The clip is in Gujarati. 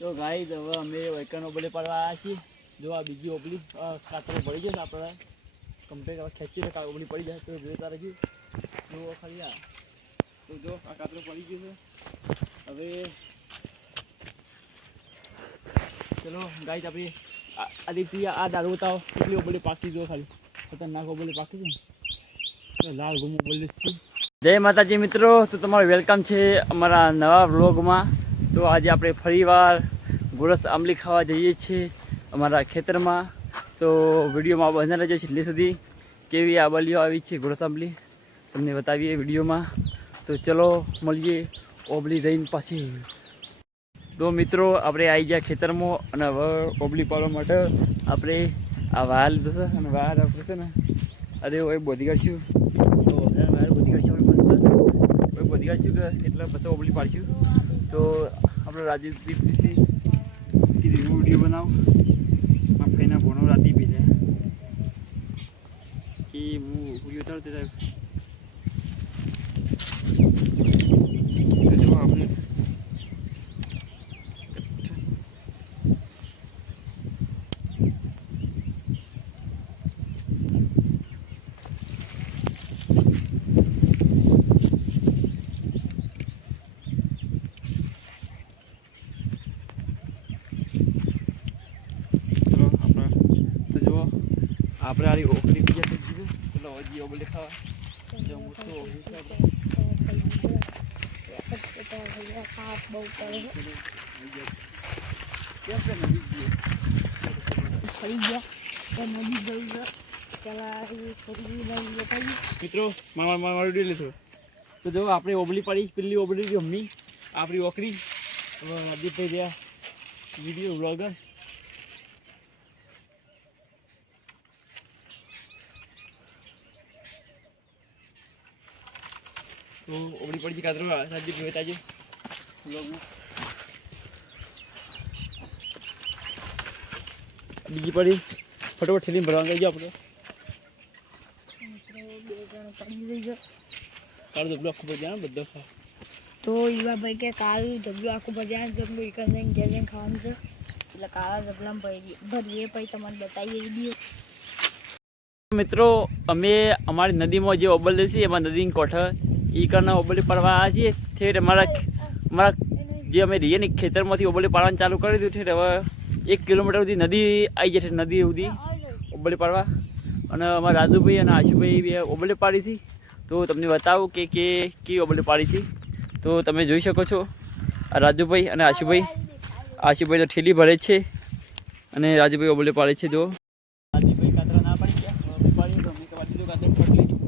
તો ગાઈ હવે અમે વૈકન ઓબલી પાડવા આવ્યા છીએ. જો આ બીજી ઓબલી કાતરો પડી જશે આપણે કમ્પ્લેટ હવે ખેંચી તો ઓબલી પડી જાય, તો જોતા રહેજો જો ખાલી આ. તો જો, આ કાતરો પડી ગયું છે. હવે ચલો ગાઈ આપણી આ- આદિત્ય આ દારૂ બતાવો. કેટલી ઓબલી પાકી જો ખાલી. ખતરનાક ઓબલી પાકી છે લાલ ગુમ ઓબલી જય માતાજી મિત્રો, તો તમારું વેલકમ છે અમારા નવા વ્લોગમાં તો આજે આપણે ફરીવાર ગોરસ આંબલી ખાવા જઈએ છીએ અમારા ખેતરમાં. તો વિડીયોમાં બને રહેજો છેલ્લે સુધી. કેવી આંબલીઓ આવી છે ગોરસ આંબલી? તમને બતાવીએ વિડીયોમાં. તો ચલો મળીએ ઓબલી જઈને પાછી. તો મિત્રો, આપણે આવી ગયા ખેતરમાં અને હવે ઓબલી પાડવા માટે આપણે આ વાયર લીધો અને વાયર આપણે છે ને, અરે એ બોધી કાઢશું. તો વાયર બોધી કાઢશું મસ્ત. બોધી કાઢશું કે, એટલે પછી ઓબલી પાડશું. તો આપણે રાજેશદીપ વિશે કીધું વીડિયો બનાવ મારા ભાઈના ભણો રાતી છે એ હું વીડિયો ઉતારતો સાહેબ તો જો આપણે ચલો આપણે તો જુઓ આપણે આરી ઓકડી બીજા થઈ ગઈ એટલે હજી ઓબલી ખાવા મિત્રો મારા મારા લીધો તો જો આપણે ઓબલી પાડી, પેલી ઓબલી ગઈ મમ્મી આપણી ઓકડી દીપભાઈ રહ્યા. વીડિયો વ્લોગર તો ઓબલી પડી છે કાતરો રાજ્ય જોઈ તાજે બીજી પડી ફટોફટ ઠેલી ભરવા ગઈ આપણે. છે કાળો ધબલો આખો પડી જાય બધો? તો એવા ભાઈ કે કાળું ઢબલું આખું ભર્યા જમવું એક જઈને ઘેર જઈને ખાવાનું છે. એટલે કાળા ઢબલામાં ભરી ભરીએ પછી તમને બતાવીએ વીડિયો મિત્રો અમે અમારી નદીમાં જે ઓબલ છે એમાં નદીની કોઠે એ કરના ઓબલી પાડવા આવ્યા છીએ. ઠેર અમારા અમારા જે અમે રહીએ ને ખેતરમાંથી ઓબલી પાડવાનું ચાલુ કરી દીધું. ઠેર હવે એક કિલોમીટર સુધી નદી આવી જશે, નદી સુધી ઓબલી પાડવા. અને અમારા રાજુભાઈ અને આશુભાઈ બે ઓબલી પાડી હતી તો તમને બતાવું કે કે કેવી ઓબલી પાડી છે. તો તમે જોઈ શકો છો, આ રાજુભાઈ અને આશુભાઈ. આશુભાઈ તો ઠેલી ભરે છે અને રાજુભાઈ ઓબલી પાડે છે, જો. રાજુભાઈ કાતરા ના પાડી ગયા પાડી તો દીધું કાતર ફટલી.